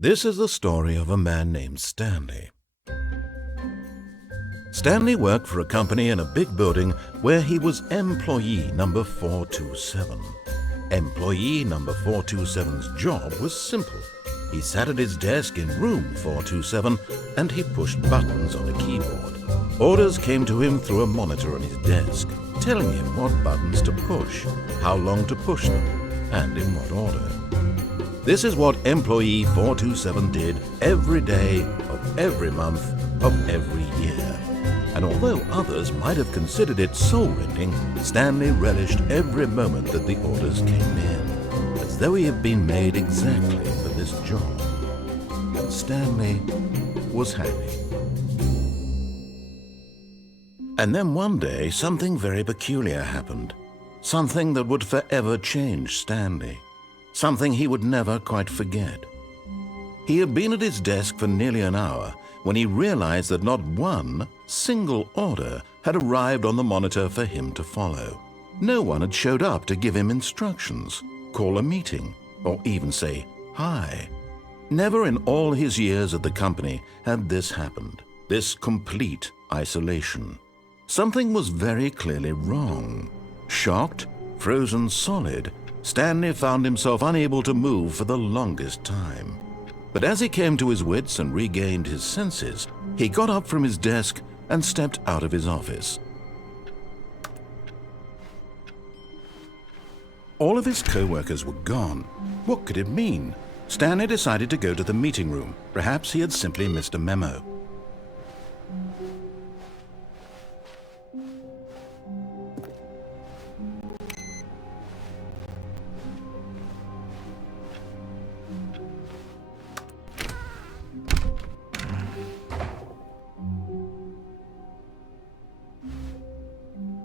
This is the story of a man named Stanley. Stanley worked for a company in a big building where he was employee number 427. Employee number 427's job was simple. He sat at his desk in room 427 and he pushed buttons on a keyboard. Orders came to him through a monitor on his desk, telling him what buttons to push, how long to push them, and in what order. This is what employee 427 did every day of every month of every year. And although others might have considered it soul-rending, Stanley relished every moment that the orders came in, as though he had been made exactly for this job. And Stanley was happy. And then one day, something very peculiar happened. Something that would forever change Stanley. Something he would never quite forget. He had been at his desk for nearly an hour when he realized that not one single order had arrived on the monitor for him to follow. No one had showed up to give him instructions, call a meeting, or even say hi. Never in all his years at the company had this happened, this complete isolation. Something was very clearly wrong. Shocked, frozen solid, Stanley found himself unable to move for the longest time. But as he came to his wits and regained his senses, he got up from his desk and stepped out of his office. All of his co-workers were gone. What could it mean? Stanley decided to go to the meeting room. Perhaps he had simply missed a memo.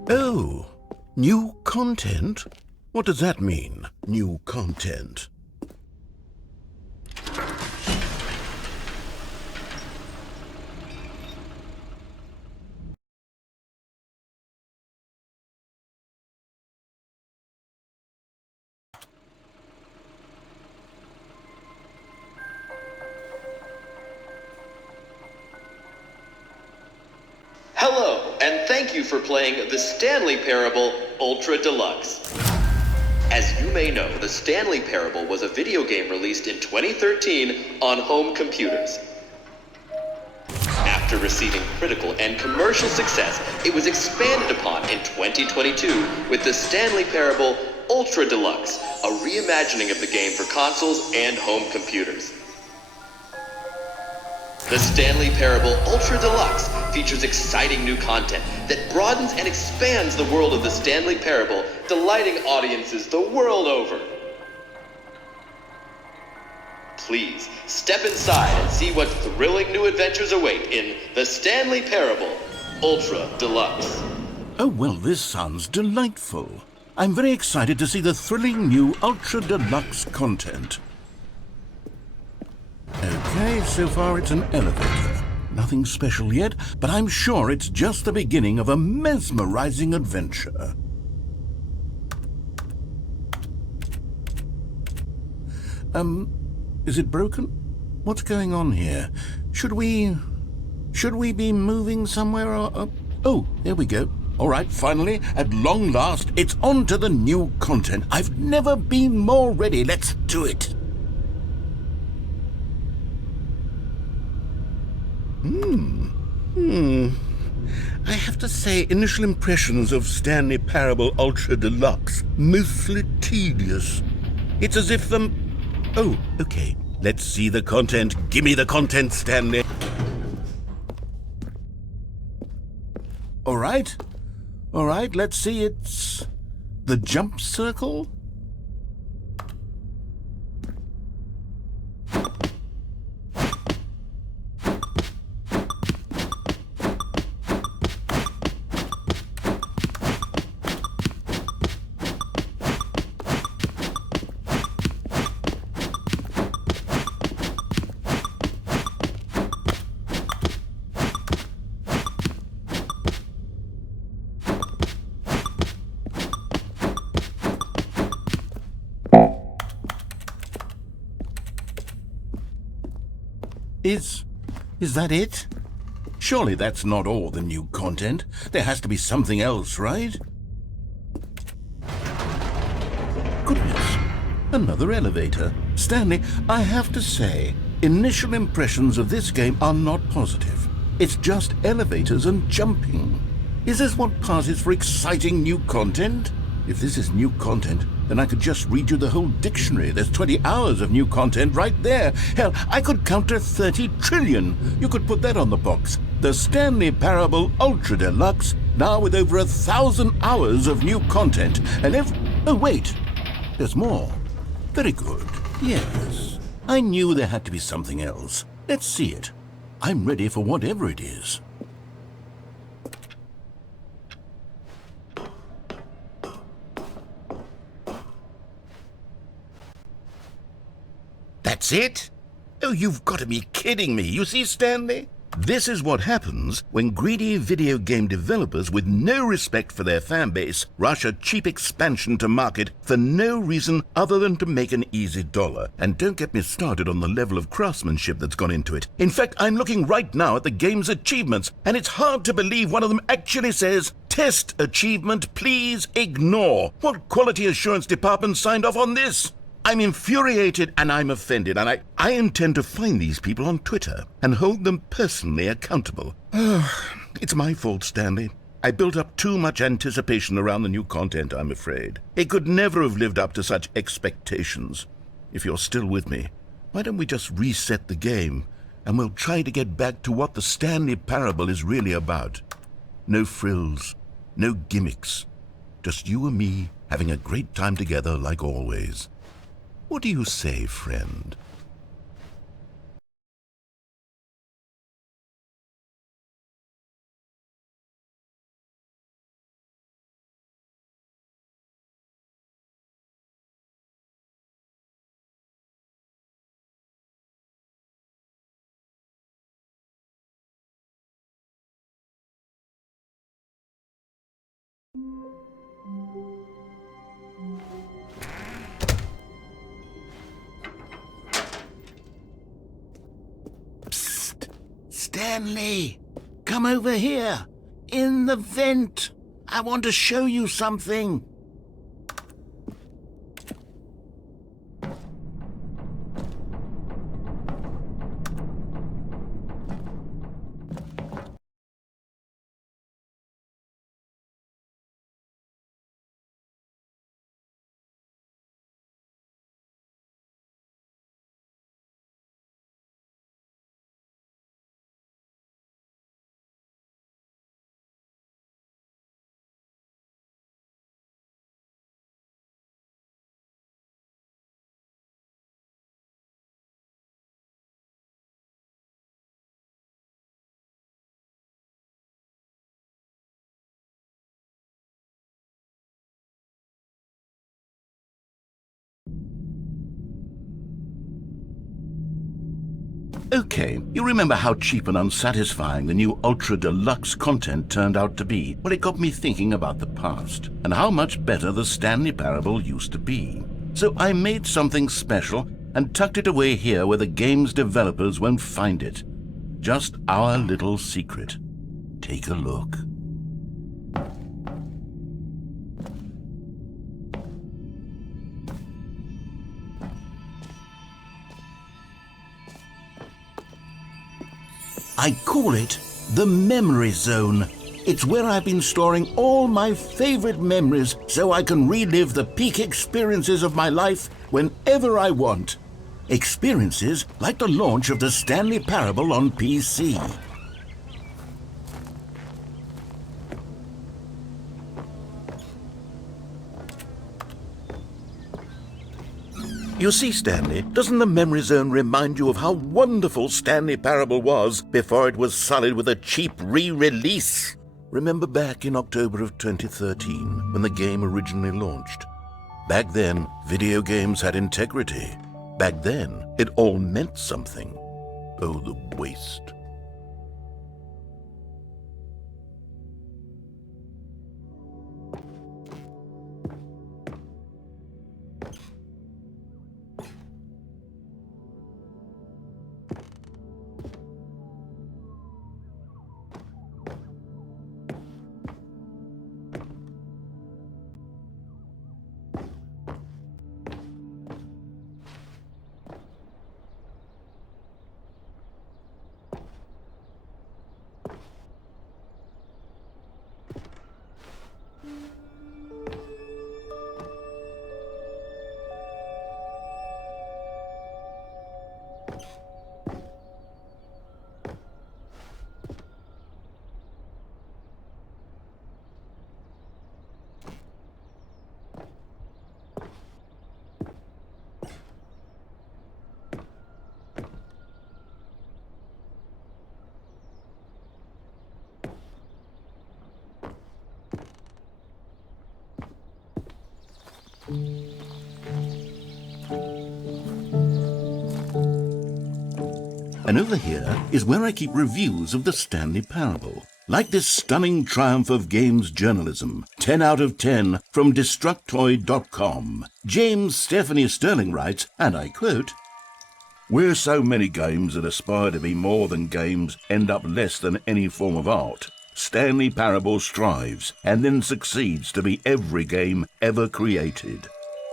Oh, new content? What does that mean, new content? Hello, and thank you for playing the Stanley Parable Ultra Deluxe. As you may know, the Stanley Parable was a video game released in 2013 on home computers. After receiving critical and commercial success, it was expanded upon in 2022 with the Stanley Parable Ultra Deluxe, a reimagining of the game for consoles and home computers. The Stanley Parable Ultra Deluxe features exciting new content that broadens and expands the world of the Stanley Parable, delighting audiences the world over. Please step inside and see what thrilling new adventures await in the Stanley Parable Ultra Deluxe. Oh, well, this sounds delightful. I'm very excited to see the thrilling new Ultra Deluxe content. Okay, so far it's an elevator. Nothing special yet, but I'm sure it's just the beginning of a mesmerizing adventure. Is it broken? What's going on here? Should we be moving somewhere or... Oh, there we go. All right, finally, at long last, it's on to the new content. I've never been more ready. Let's do it. I have to say, initial impressions of Stanley Parable Ultra Deluxe, mostly tedious. It's as if Oh, okay. Let's see the content. Give me the content, Stanley. All right, let's see. It's the jump circle. Is that it? Surely that's not all the new content. There has to be something else, right? Goodness, another elevator. Stanley, I have to say, initial impressions of this game are not positive. It's just elevators and jumping. Is this what passes for exciting new content? If this is new content, then I could just read you the whole dictionary. There's 20 hours of new content right there. Hell, I could count to 30 trillion. You could put that on the box. The Stanley Parable Ultra Deluxe, now with over 1,000 hours of new content. And oh, wait. There's more. Very good. Yes. I knew there had to be something else. Let's see it. I'm ready for whatever it is. That's it? Oh, you've got to be kidding me. You see, Stanley? This is what happens when greedy video game developers with no respect for their fan base rush a cheap expansion to market for no reason other than to make an easy dollar. And don't get me started on the level of craftsmanship that's gone into it. In fact, I'm looking right now at the game's achievements, and it's hard to believe one of them actually says, "Test achievement, please ignore." What quality assurance department signed off on this? I'm infuriated and I'm offended, and I intend to find these people on Twitter and hold them personally accountable. It's my fault, Stanley. I built up too much anticipation around the new content, I'm afraid. It could never have lived up to such expectations. If you're still with me, why don't we just reset the game and we'll try to get back to what the Stanley Parable is really about. No frills, no gimmicks. Just you and me having a great time together like always. What do you say, friend? Psst! Stanley! Come over here! In the vent! I want to show you something! Okay, you remember how cheap and unsatisfying the new Ultra Deluxe content turned out to be? Well, it got me thinking about the past and how much better the Stanley Parable used to be. So I made something special and tucked it away here where the game's developers won't find it. Just our little secret. Take a look. I call it the Memory Zone. It's where I've been storing all my favorite memories so I can relive the peak experiences of my life whenever I want. Experiences like the launch of the Stanley Parable on PC. You see, Stanley, doesn't the Memory Zone remind you of how wonderful Stanley Parable was before it was sullied with a cheap re-release? Remember back in October of 2013, when the game originally launched? Back then, video games had integrity. Back then, it all meant something. Oh, the waste. And over here is where I keep reviews of the Stanley Parable. Like this stunning triumph of games journalism, 10 out of 10 from Destructoid.com. James Stephanie Sterling writes, and I quote, "Where so many games that aspire to be more than games end up less than any form of art, Stanley Parable strives and then succeeds to be every game ever created."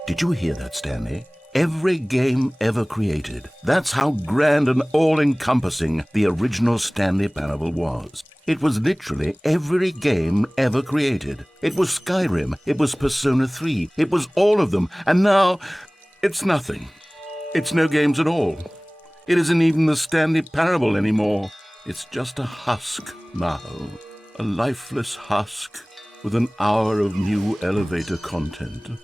Did you hear that, Stanley? Every game ever created. That's how grand and all-encompassing the original Stanley Parable was. It was literally every game ever created. It was Skyrim, it was Persona 3, it was all of them, and now it's nothing. It's no games at all. It isn't even the Stanley Parable anymore. It's just a husk now, a lifeless husk with an hour of new elevator content.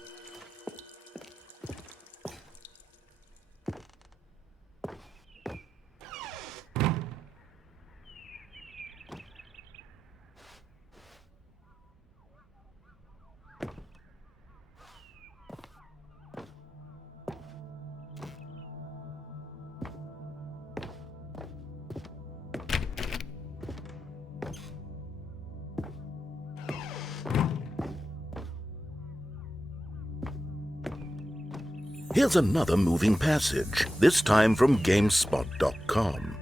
Here's another moving passage, this time from GameSpot.com.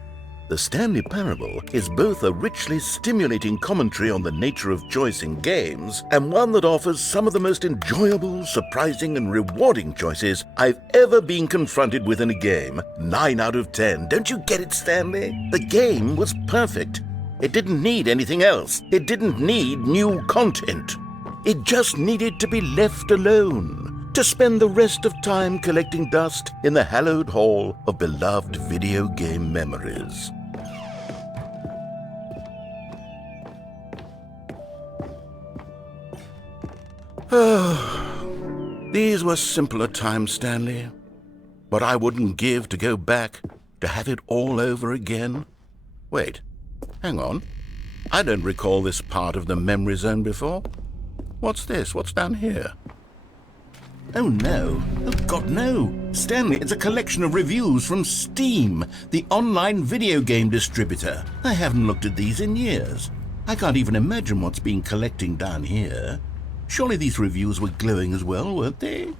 The Stanley Parable is both a richly stimulating commentary on the nature of choice in games and one that offers some of the most enjoyable, surprising, and rewarding choices I've ever been confronted with in a game. 9 out of 10. Don't you get it, Stanley? The game was perfect. It didn't need anything else. It didn't need new content. It just needed to be left alone, to spend the rest of time collecting dust in the hallowed hall of beloved video game memories. These were simpler times, Stanley. But I wouldn't give to go back, to have it all over again. Wait, hang on. I don't recall this part of the memory zone before. What's this? What's down here? Oh no. Oh God, no. Stanley, it's a collection of reviews from Steam, the online video game distributor. I haven't looked at these in years. I can't even imagine what's been collecting down here. Surely these reviews were glowing as well, weren't they?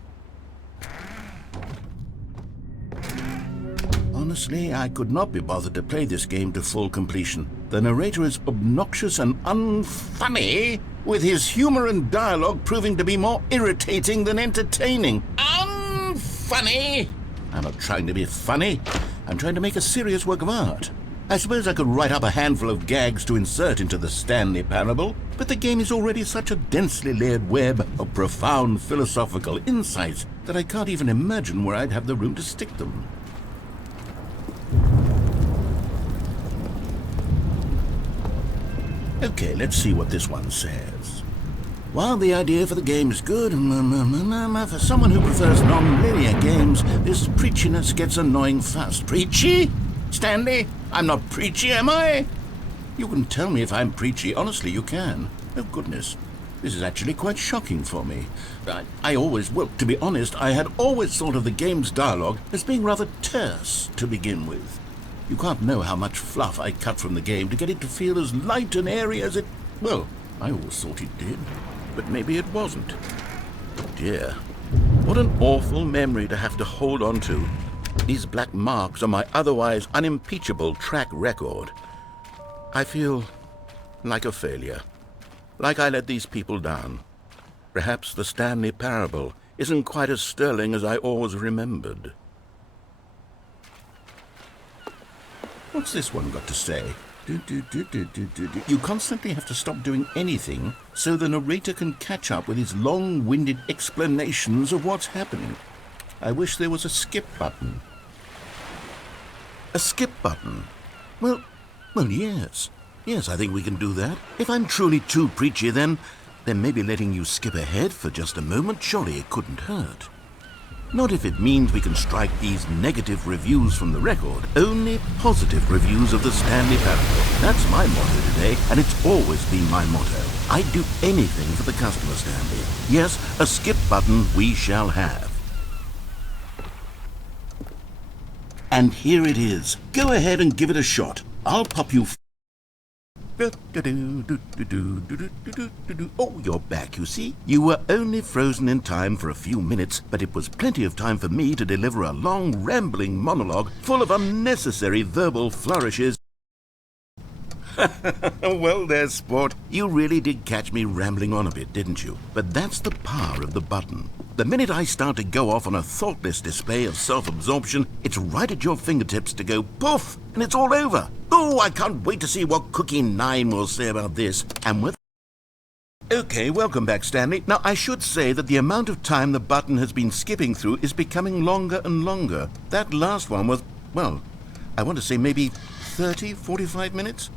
Honestly, I could not be bothered to play this game to full completion. The narrator is obnoxious and unfunny, with his humor and dialogue proving to be more irritating than entertaining. Unfunny! I'm not trying to be funny. I'm trying to make a serious work of art. I suppose I could write up a handful of gags to insert into the Stanley Parable, but the game is already such a densely layered web of profound philosophical insights that I can't even imagine where I'd have the room to stick them. Okay, let's see what this one says. While the idea for the game is good, for someone who prefers non-linear games, this preachiness gets annoying fast. Preachy? Stanley? I'm not preachy, am I? You can tell me if I'm preachy. Honestly, you can. Oh, goodness. This is actually quite shocking for me. Well, to be honest, I had always thought of the game's dialogue as being rather terse to begin with. You can't know how much fluff I cut from the game to get it to feel as light and airy as it... Well, I always thought it did, but maybe it wasn't. Dear, what an awful memory to have to hold on to. These black marks on my otherwise unimpeachable track record. I feel like a failure, like I let these people down. Perhaps the Stanley Parable isn't quite as sterling as I always remembered. What's this one got to say? You constantly have to stop doing anything so the narrator can catch up with his long-winded explanations of what's happening. I wish there was a skip button. A skip button? Well, yes. Yes, I think we can do that. If I'm truly too preachy, then maybe letting you skip ahead for just a moment, surely it couldn't hurt. Not if it means we can strike these negative reviews from the record. Only positive reviews of the Stanley Parable. That's my motto today, and it's always been my motto. I'd do anything for the customer, Stanley. Yes, a skip button we shall have. And here it is. Go ahead and give it a shot. I'll pop you... Oh, you're back, you see. You were only frozen in time for a few minutes, but it was plenty of time for me to deliver a long, rambling monologue full of unnecessary verbal flourishes. Well there, sport. You really did catch me rambling on a bit, didn't you? But that's the power of the button. The minute I start to go off on a thoughtless display of self-absorption, it's right at your fingertips to go poof, and it's all over. Oh, I can't wait to see what Cookie 9 will say about this. And with... Okay, welcome back, Stanley. Now, I should say that the amount of time the button has been skipping through is becoming longer and longer. That last one was, well, I want to say maybe 30, 45 minutes?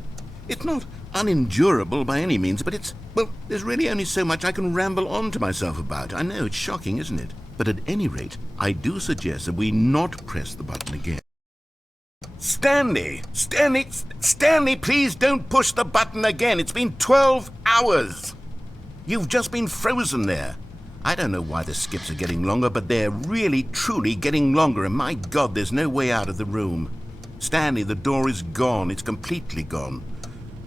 It's not unendurable by any means, but it's, well, there's really only so much I can ramble on to myself about. I know, it's shocking, isn't it? But at any rate, I do suggest that we not press the button again. Stanley, please don't push the button again. It's been 12 hours. You've just been frozen there. I don't know why the skips are getting longer, but they're really, truly getting longer, and my God, there's no way out of the room. Stanley, the door is gone. It's completely gone.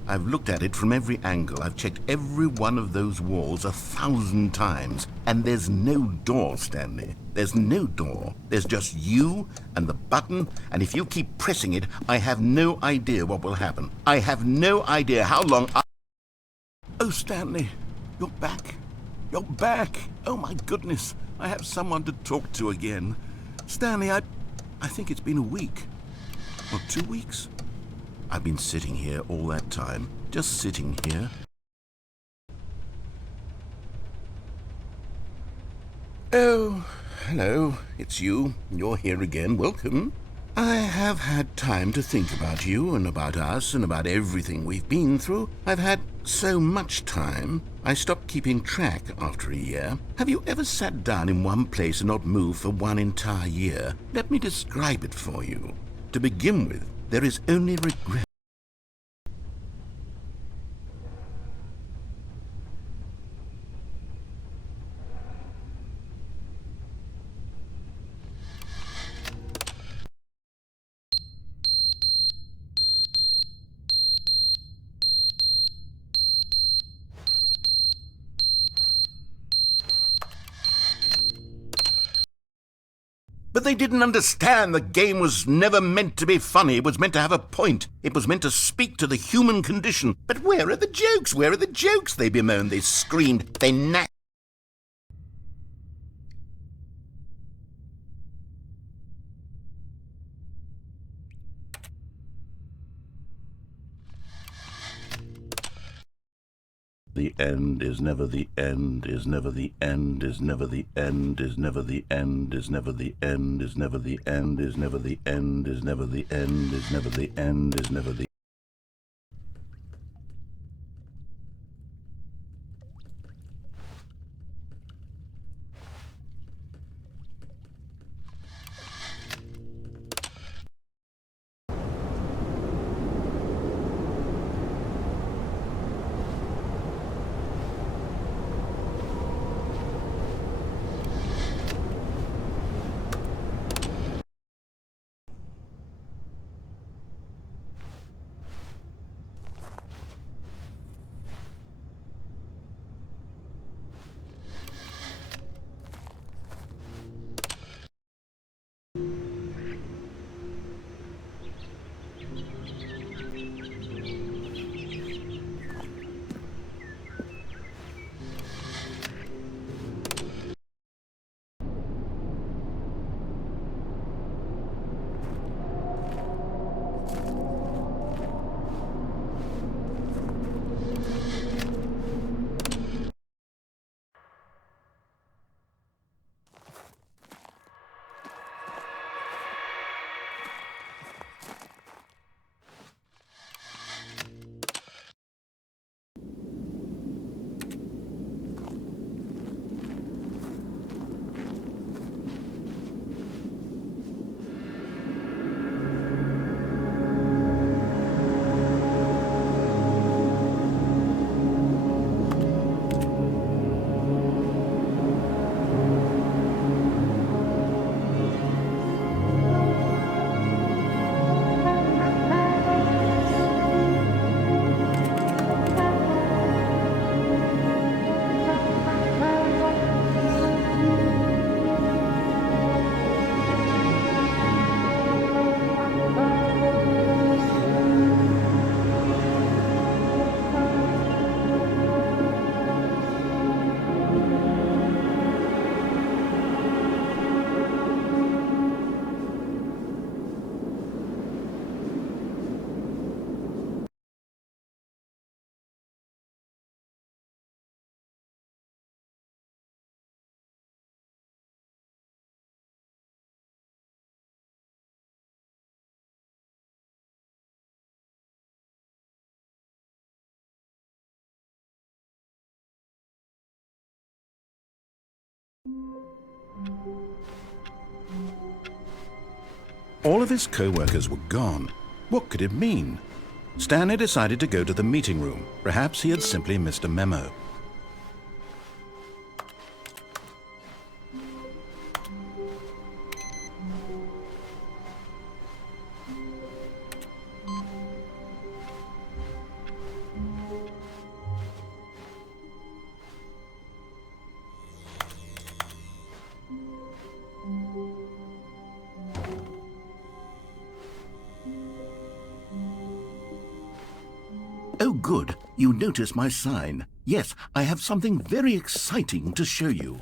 I've looked at it from every angle. I've checked every one of those walls 1,000 times. And there's no door, Stanley. There's no door. There's just you and the button, and if you keep pressing it, I have no idea what will happen. I have no idea how long I... Oh, Stanley, you're back. You're back. Oh, my goodness. I have someone to talk to again. Stanley, I think it's been a week. Or 2 weeks. I've been sitting here all that time, just sitting here. Oh, hello, it's you. You're here again. Welcome. I have had time to think about you and about us and about everything we've been through. I've had so much time, I stopped keeping track after a year. Have you ever sat down in one place and not moved for one entire year? Let me describe it for you. To begin with, there is only regret. But they didn't understand the game was never meant to be funny. It was meant to have a point. It was meant to speak to the human condition. But where are the jokes? Where are the jokes? They bemoaned, they screamed, they gnashed. The end is never the end, is never the end, is never the end, is never the end, is never the end, is never the end, is never the end, is never the end, is never the end, is never the... All of his co-workers were gone. What could it mean? Stanley decided to go to the meeting room. Perhaps he had simply missed a memo. Oh, good. You notice my sign. Yes, I have something very exciting to show you.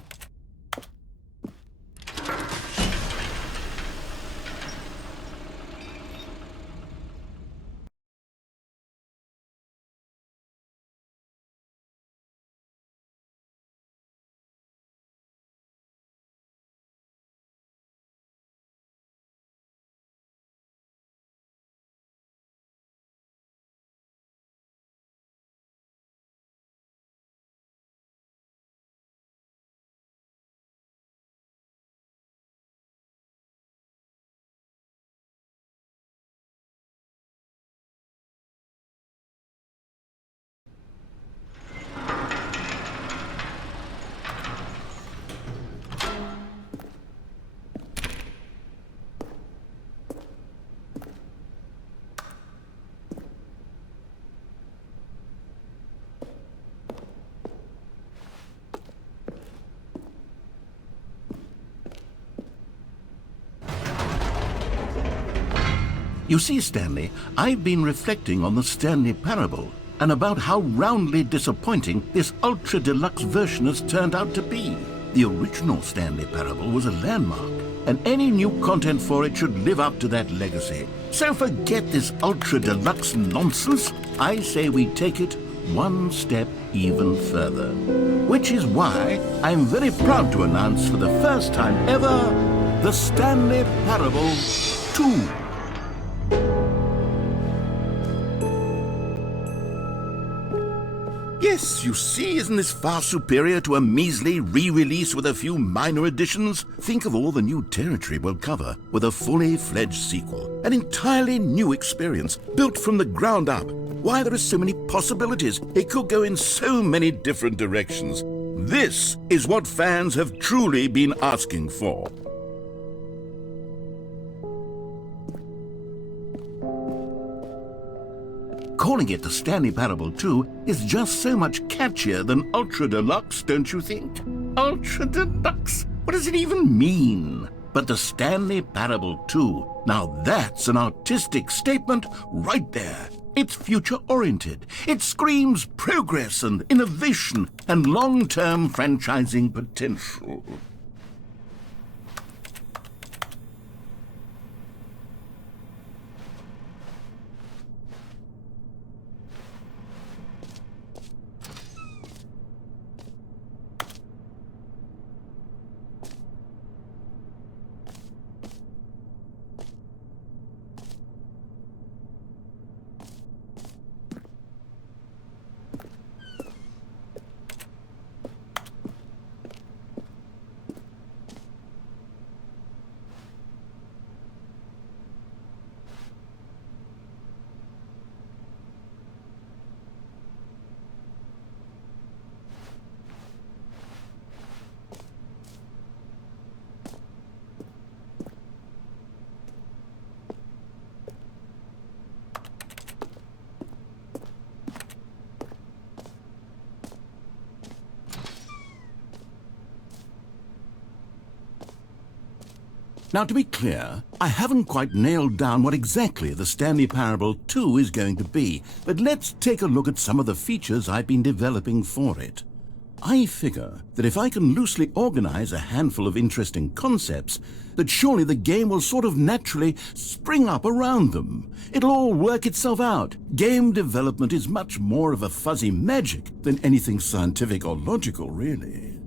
You see, Stanley, I've been reflecting on the Stanley Parable and about how roundly disappointing this ultra-deluxe version has turned out to be. The original Stanley Parable was a landmark, and any new content for it should live up to that legacy. So forget this ultra-deluxe nonsense. I say we take it one step even further. Which is why I'm very proud to announce for the first time ever, the Stanley Parable 2. Yes, you see, isn't this far superior to a measly re-release with a few minor additions? Think of all the new territory we'll cover with a fully fledged sequel. An entirely new experience, built from the ground up. Why, there are so many possibilities. It could go in so many different directions. This is what fans have truly been asking for. Calling it the Stanley Parable 2 is just so much catchier than Ultra Deluxe, don't you think? Ultra Deluxe? What does it even mean? But the Stanley Parable 2, now that's an artistic statement right there. It's future-oriented. It screams progress and innovation and long-term franchising potential. Now, to be clear, I haven't quite nailed down what exactly the Stanley Parable 2 is going to be, but let's take a look at some of the features I've been developing for it. I figure that if I can loosely organize a handful of interesting concepts, that surely the game will sort of naturally spring up around them. It'll all work itself out. Game development is much more of a fuzzy magic than anything scientific or logical, really.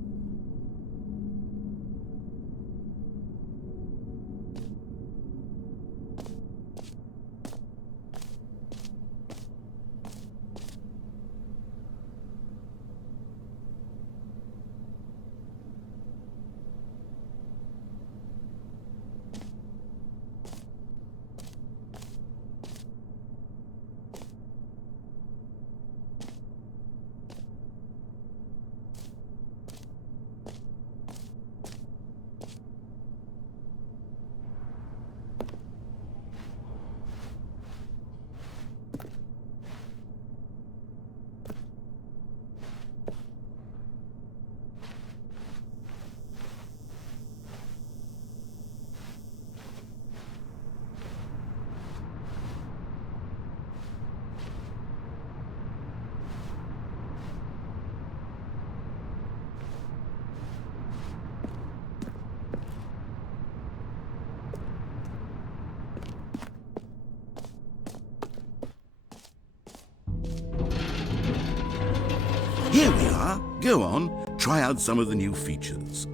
Here we are. Go on, try out some of the new features.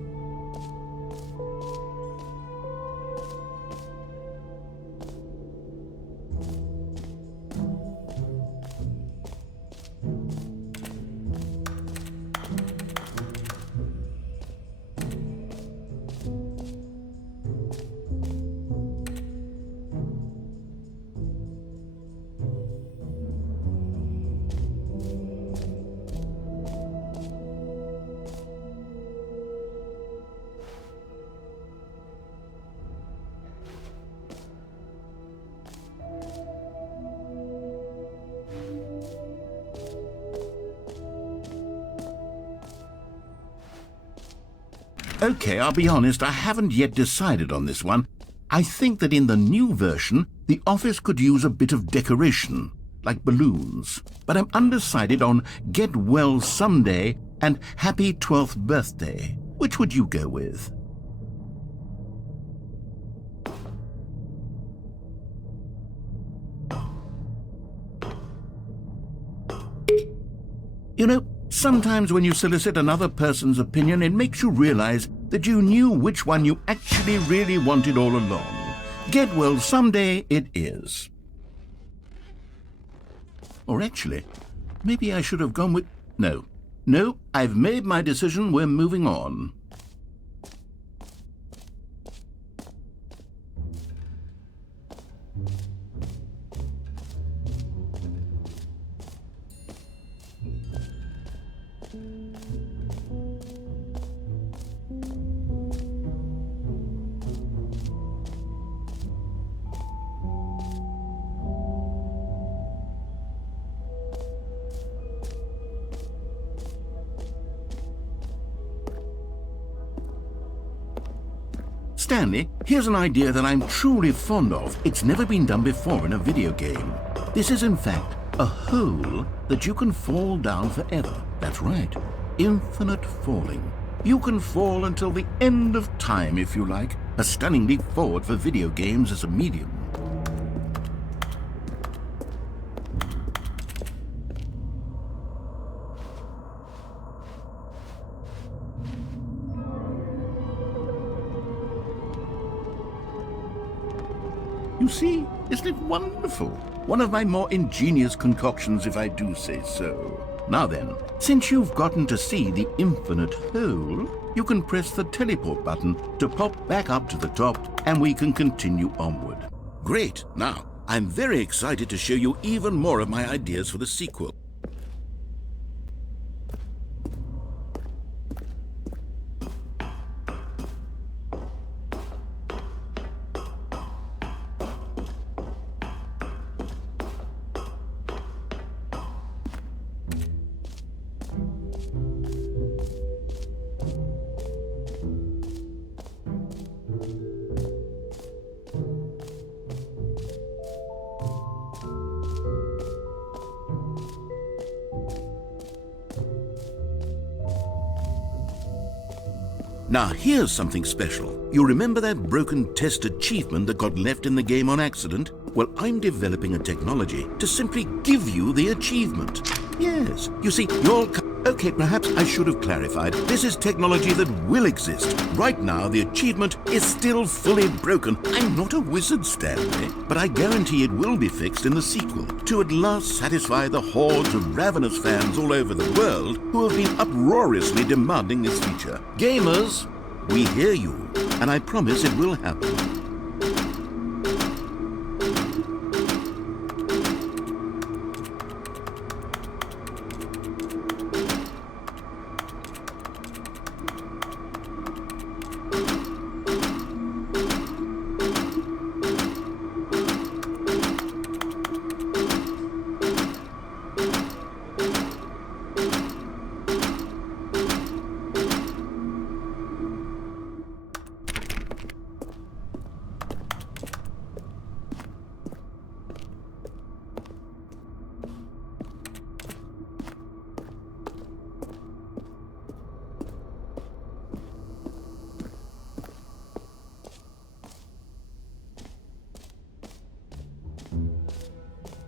Okay, I'll be honest, I haven't yet decided on this one. I think that in the new version, the office could use a bit of decoration, like balloons. But I'm undecided on Get Well Someday and Happy 12th Birthday. Which would you go with? You know, sometimes when you solicit another person's opinion, it makes you realize that you knew which one you actually really wanted all along. Get Well Someday it is. Or actually, maybe I should have gone with... No, I've made my decision. We're moving on. Stanley, here's an idea that I'm truly fond of. It's never been done before in a video game. This is, in fact, a hole that you can fall down forever. That's right. Infinite falling. You can fall until the end of time, if you like. A stunning leap forward for video games as a medium. You see, isn't it wonderful? One of my more ingenious concoctions, if I do say so. Now then, since you've gotten to see the infinite hole, you can press the teleport button to pop back up to the top, and we can continue onward. Great! Now, I'm very excited to show you even more of my ideas for the sequel. Now here's something special. You remember that broken test achievement that got left in the game on accident? Well, I'm developing a technology to simply give you the achievement. Yes, you see, Okay, perhaps I should have clarified. This is technology that will exist. Right now, the achievement is still fully broken. I'm not a wizard, Stanley, but I guarantee it will be fixed in the sequel to at last satisfy the hordes of ravenous fans all over the world who have been uproariously demanding this feature. Gamers, we hear you, and I promise it will happen.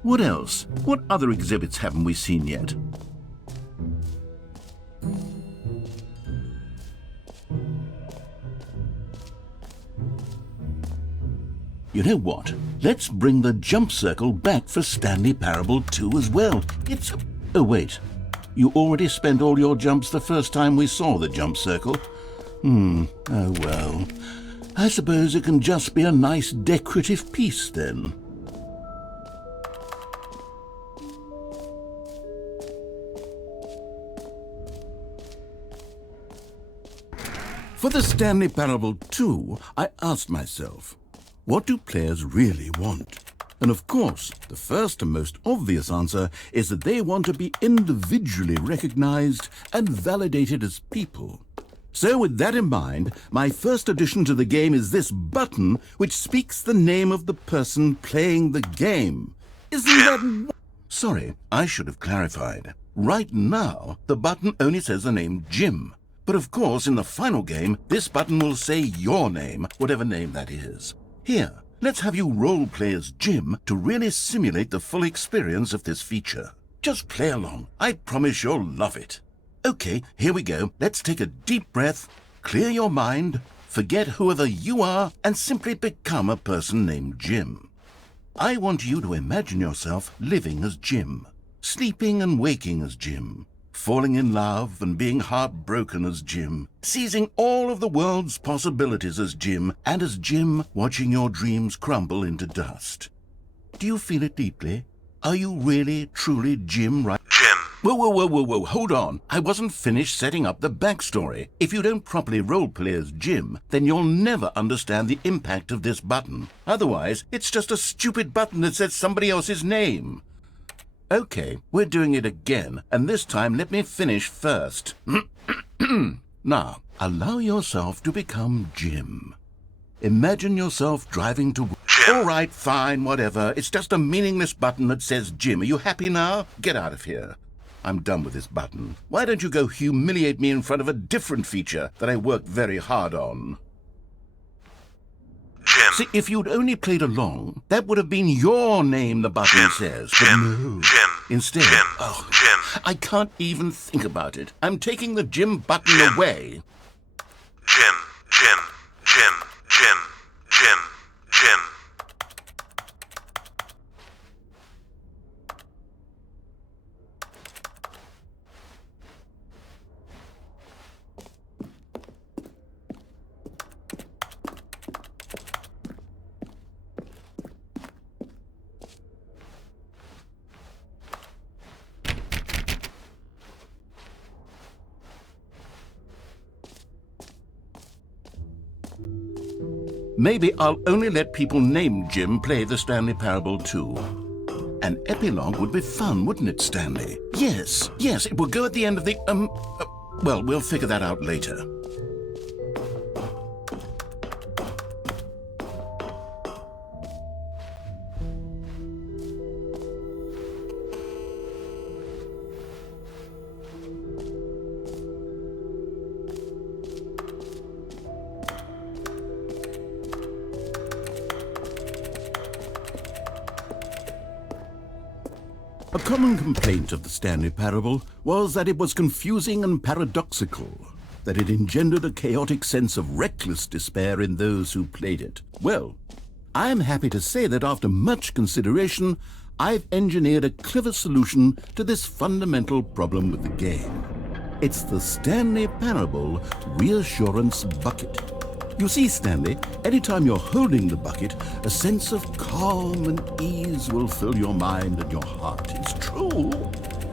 What else? What other exhibits haven't we seen yet? You know what? Let's bring the jump circle back for Stanley Parable 2 as well. Oh, wait. You already spent all your jumps the first time we saw the jump circle. Oh well. I suppose it can just be a nice decorative piece then. For the Stanley Parable 2, I asked myself, what do players really want? And of course, the first and most obvious answer is that they want to be individually recognized and validated as people. So with that in mind, my first addition to the game is this button which speaks the name of the person playing the game. Isn't that... Sorry, I should have clarified. Right now, the button only says the name Jim. But of course, in the final game, this button will say your name, whatever name that is. Here, let's have you role-play as Jim to really simulate the full experience of this feature. Just play along. I promise you'll love it. Okay, here we go. Let's take a deep breath, clear your mind, forget whoever you are, and simply become a person named Jim. I want you to imagine yourself living as Jim, sleeping and waking as Jim, falling in love and being heartbroken as Jim, seizing all of the world's possibilities as Jim, and as Jim watching your dreams crumble into dust. Do you feel it deeply? Are you really, truly Jim right? Jim. Whoa, hold on. I wasn't finished setting up the backstory. If you don't properly roleplay as Jim, then you'll never understand the impact of this button. Otherwise, it's just a stupid button that says somebody else's name. Okay, we're doing it again, and this time let me finish first. Now, allow yourself to become Jim. Imagine yourself driving to... Jim. All right, fine, whatever. It's just a meaningless button that says Jim. Are you happy now? Get out of here. I'm done with this button. Why don't you go humiliate me in front of a different feature that I worked very hard on? Jim. See, if you'd only played along, that would have been your name the button Jim. says. But Jim. no. Jim. Instead, Jim. oh, Jim. I can't even think about it. I'm taking the Jim button Jim. away. Jim. Jim. Jim. Jim. Jim. Jim. Maybe I'll only let people named Jim play the Stanley Parable 2. An epilogue would be fun, wouldn't it, Stanley? Yes, it will go at the end of the, well, we'll figure that out later. A common complaint of the Stanley Parable was that it was confusing and paradoxical, that it engendered a chaotic sense of reckless despair in those who played it. Well, I am happy to say that after much consideration, I've engineered a clever solution to this fundamental problem with the game. It's the Stanley Parable Reassurance Bucket. You see, Stanley, anytime you're holding the bucket, a sense of calm and ease will fill your mind and your heart. It's true.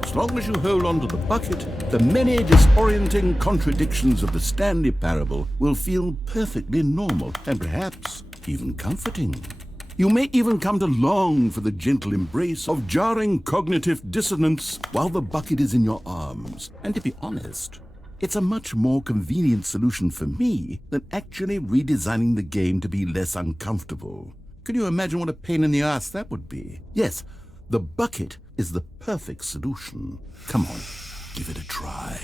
As long as you hold on to the bucket, the many disorienting contradictions of the Stanley Parable will feel perfectly normal and perhaps even comforting. You may even come to long for the gentle embrace of jarring cognitive dissonance while the bucket is in your arms. And to be honest, it's a much more convenient solution for me than actually redesigning the game to be less uncomfortable. Can you imagine what a pain in the ass that would be? Yes, the bucket is the perfect solution. Come on, give it a try.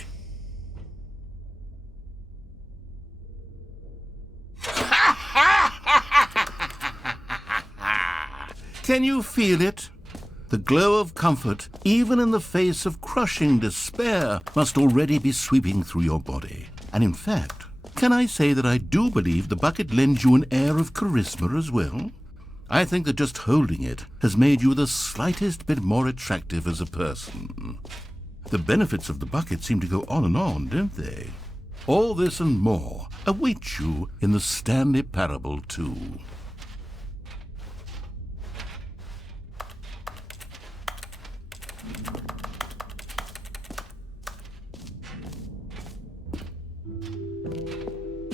Can you feel it? The glow of comfort, even in the face of crushing despair, must already be sweeping through your body. And in fact, can I say that I do believe the bucket lends you an air of charisma as well? I think that just holding it has made you the slightest bit more attractive as a person. The benefits of the bucket seem to go on and on, don't they? All this and more await you in the Stanley Parable 2.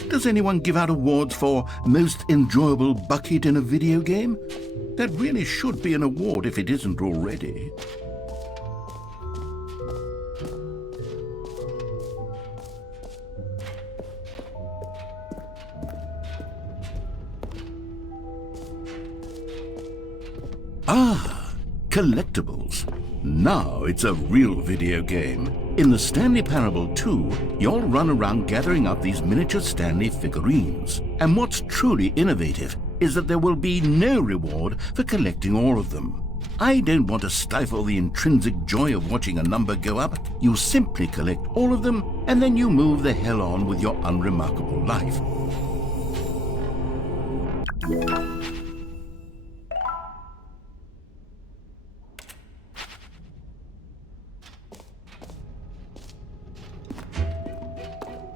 Does anyone give out awards for most enjoyable bucket in a video game? That really should be an award if it isn't already. Ah, collectibles. Now it's a real video game. In the Stanley Parable 2, you'll run around gathering up these miniature Stanley figurines. And what's truly innovative is that there will be no reward for collecting all of them. I don't want to stifle the intrinsic joy of watching a number go up. You simply collect all of them, and then you move the hell on with your unremarkable life.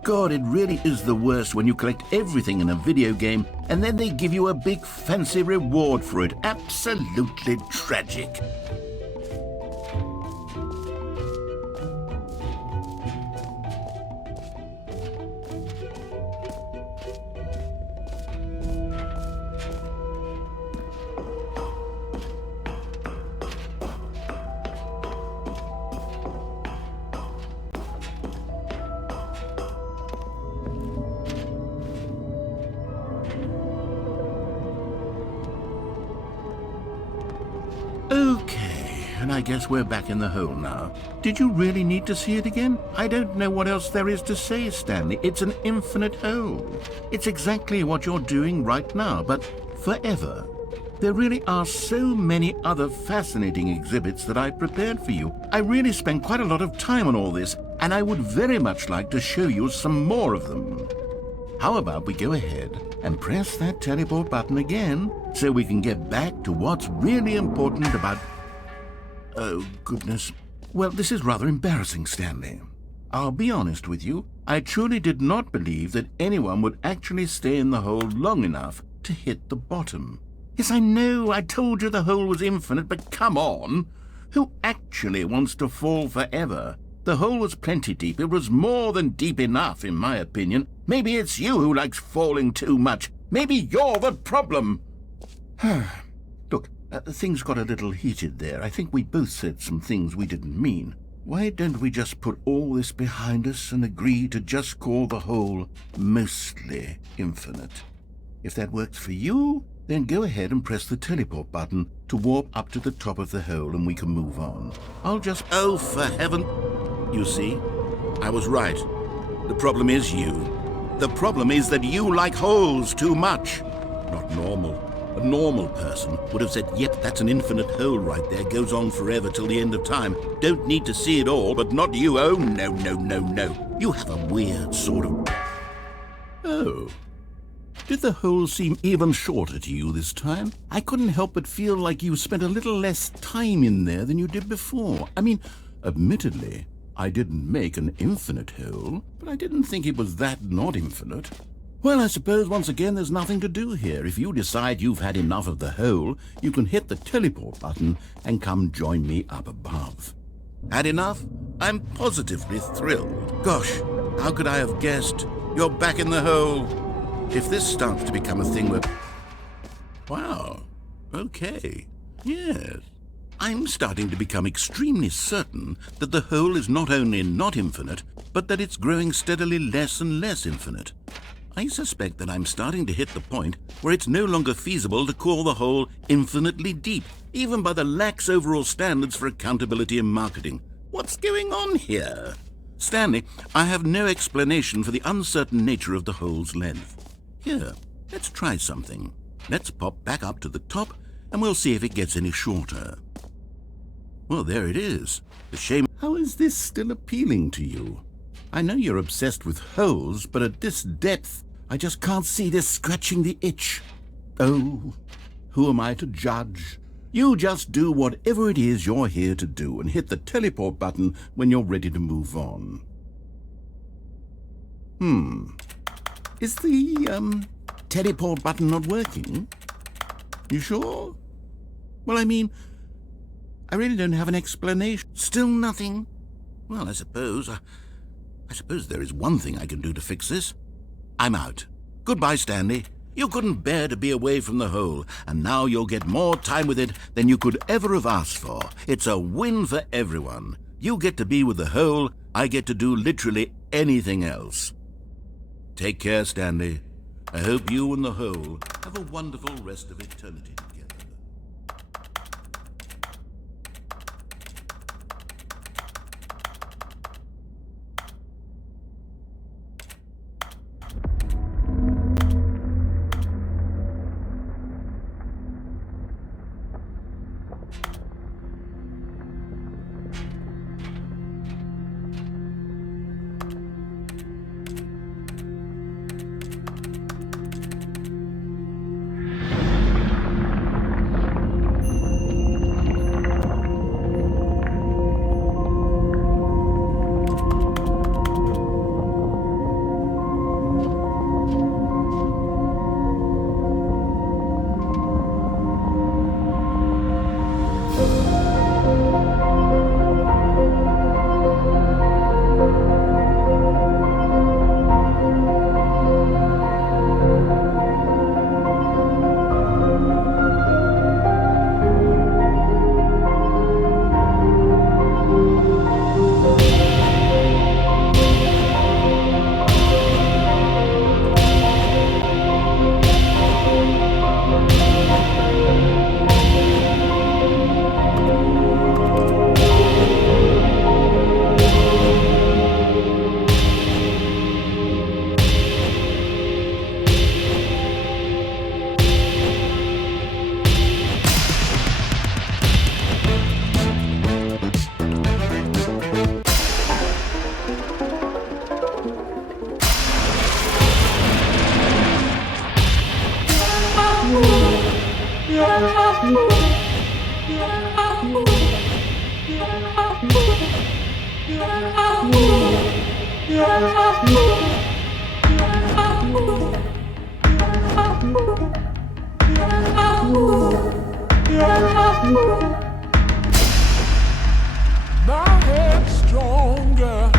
God, it really is the worst when you collect everything in a video game and then they give you a big fancy reward for it. Absolutely tragic. Okay, and I guess we're back in the hole now. Did you really need to see it again? I don't know what else there is to say, Stanley. It's an infinite hole. It's exactly what you're doing right now, but forever. There really are so many other fascinating exhibits that I prepared for you. I really spent quite a lot of time on all this, and I would very much like to show you some more of them. How about we go ahead and press that teleport button again so we can get back to what's really important about... Oh, goodness. Well, this is rather embarrassing, Stanley. I'll be honest with you. I truly did not believe that anyone would actually stay in the hole long enough to hit the bottom. Yes, I know, I told you the hole was infinite, but come on. Who actually wants to fall forever? The hole was plenty deep. It was more than deep enough, in my opinion. Maybe it's you who likes falling too much. Maybe you're the problem. Look, things got a little heated there. I think we both said some things we didn't mean. Why don't we just put all this behind us and agree to just call the hole mostly infinite? If that works for you, then go ahead and press the teleport button to warp up to the top of the hole and we can move on. I'll just... Oh, for heaven... You see, I was right. The problem is you. The problem is that you like holes too much. Not normal. A normal person would have said, yep, that's an infinite hole right there, goes on forever till the end of time. Don't need to see it all, but not you. Oh, no, no, no, no. You have a weird sort of... Oh. Did the hole seem even shorter to you this time? I couldn't help but feel like you spent a little less time in there than you did before. I mean, admittedly, I didn't make an infinite hole, but I didn't think it was that not infinite. Well, I suppose once again there's nothing to do here. If you decide you've had enough of the hole, you can hit the teleport button and come join me up above. Had enough? I'm positively thrilled. Gosh, how could I have guessed? You're back in the hole. If this starts to become a thing where... Wow, okay, yes. I'm starting to become extremely certain that the hole is not only not infinite, but that it's growing steadily less and less infinite. I suspect that I'm starting to hit the point where it's no longer feasible to call the hole infinitely deep, even by the lax overall standards for accountability and marketing. What's going on here? Stanley, I have no explanation for the uncertain nature of the hole's length. Here, let's try something. Let's pop back up to the top, and we'll see if it gets any shorter. Well, there it is. The shame. How is this still appealing to you? I know you're obsessed with holes, but at this depth, I just can't see this scratching the itch. Oh, Who am I to judge? You just do whatever it is you're here to do and hit the teleport button when you're ready to move on. Is the, teleport button not working? You sure? Well, I mean, I really don't have an explanation. Still nothing? Well, I suppose there is one thing I can do to fix this. I'm out. Goodbye, Stanley. You couldn't bear to be away from the hole, and now you'll get more time with it than you could ever have asked for. It's a win for everyone. You get to be with the hole, I get to do literally anything else. Take care, Stanley. I hope you and the hole have a wonderful rest of eternity together. My head's stronger.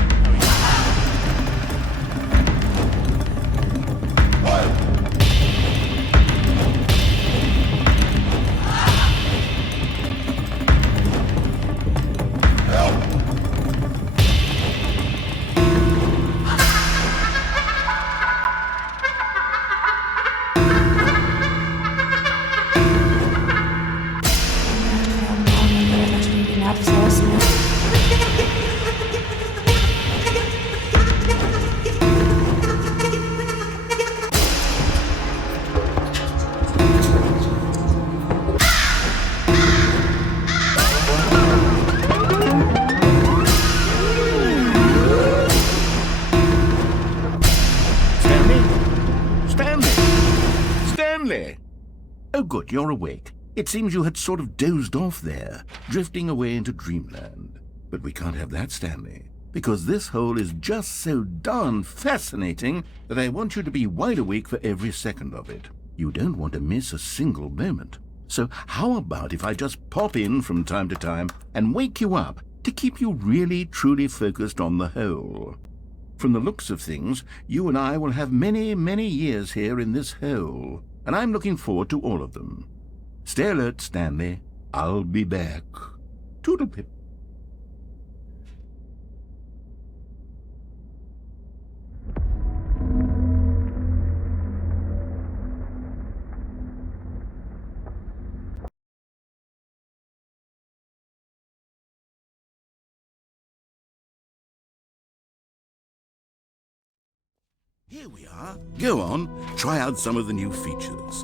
Stanley! Oh, good, you're awake. It seems you had sort of dozed off there, drifting away into dreamland. But we can't have that, Stanley, because this hole is just so darn fascinating that I want you to be wide awake for every second of it. You don't want to miss a single moment. So how about if I just pop in from time to time and wake you up to keep you really, truly focused on the hole? From the looks of things, you and I will have many, many years here in this hole, and I'm looking forward to all of them. Stay alert, Stanley. I'll be back. Toodle-pip. Here we are. Go on, try out some of the new features.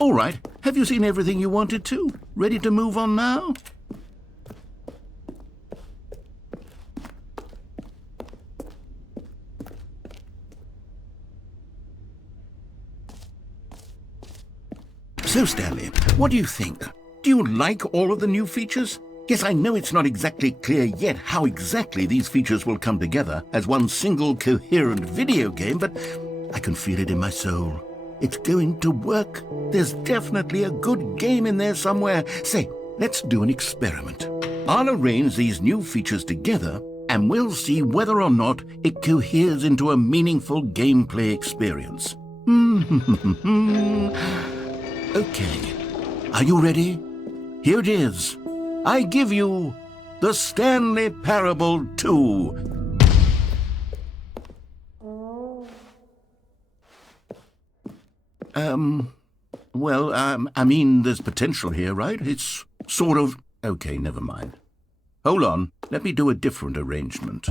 All right, have you seen everything you wanted to? Ready to move on now? So, Stanley, what do you think? Do you like all of the new features? Yes, I know it's not exactly clear yet how exactly these features will come together as one single coherent video game, but I can feel it in my soul. It's going to work. There's definitely a good game in there somewhere. Say, let's do an experiment. I'll arrange these new features together, and we'll see whether or not it coheres into a meaningful gameplay experience. Okay, are you ready? Here it is. I give you the Stanley Parable 2. I mean, there's potential here, right? It's sort of... Okay, never mind. Hold on, let me do a different arrangement.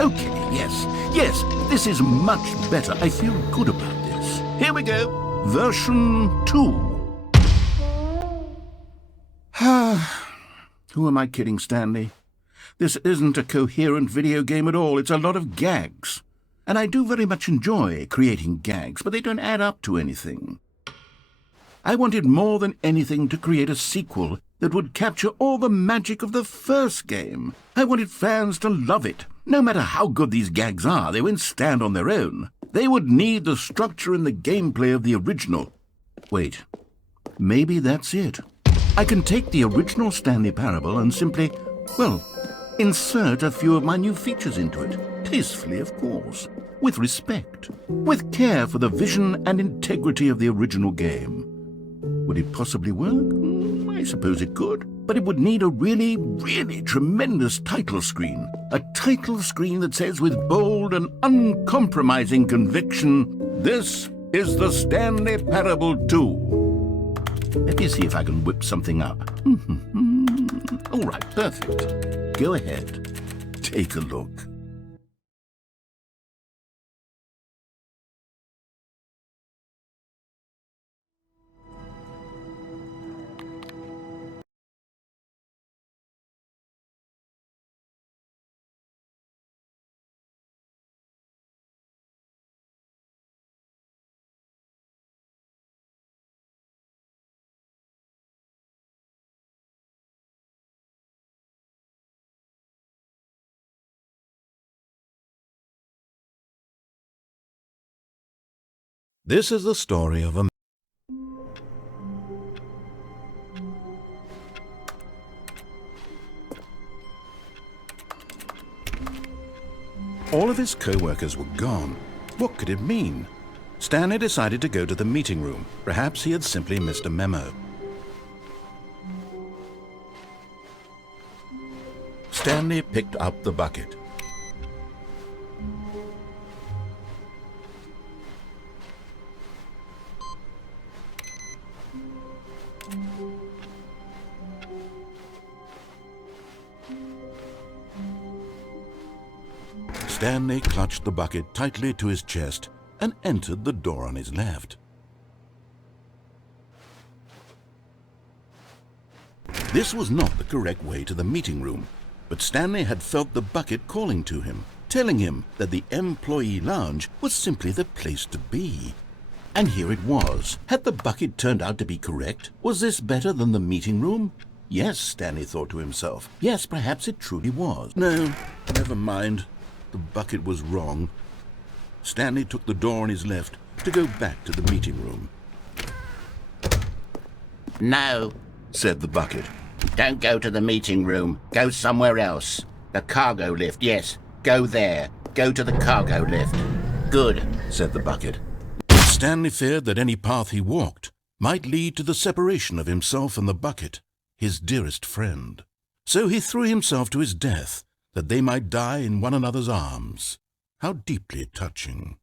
Okay, yes, this is much better. I feel good about this. Here we go. Version 2. Who am I kidding, Stanley? This isn't a coherent video game at all. It's a lot of gags. And I do very much enjoy creating gags, but they don't add up to anything. I wanted more than anything to create a sequel that would capture all the magic of the first game. I wanted fans to love it. No matter how good these gags are, they won't stand on their own. They would need the structure and the gameplay of the original. Wait, maybe that's it. I can take the original Stanley Parable and simply, insert a few of my new features into it. Tastefully, of course. With respect. With care for the vision and integrity of the original game. Would it possibly work? I suppose it could. But it would need a really, really tremendous title screen. A title screen that says with bold and uncompromising conviction, "This is the Stanley Parable 2. Let me see if I can whip something up. All right, perfect. Go ahead. Take a look. This is the story of a... All of his co-workers were gone. What could it mean? Stanley decided to go to the meeting room. Perhaps he had simply missed a memo. Stanley picked up the bucket. Stanley clutched the bucket tightly to his chest and entered the door on his left. This was not the correct way to the meeting room, but Stanley had felt the bucket calling to him, telling him that the employee lounge was simply the place to be. And here it was. Had the bucket turned out to be correct? Was this better than the meeting room? Yes, Stanley thought to himself. Yes, perhaps it truly was. No, never mind. The bucket was wrong. Stanley took the door on his left to go back to the meeting room. No, Said the bucket. don't go to the meeting room. Go somewhere else. The cargo lift, yes. Go there. Go to the cargo lift. Good. Said the bucket. Stanley feared that any path he walked might lead to the separation of himself and the bucket, his dearest friend. So he threw himself to his death, that they might die in one another's arms. How deeply touching.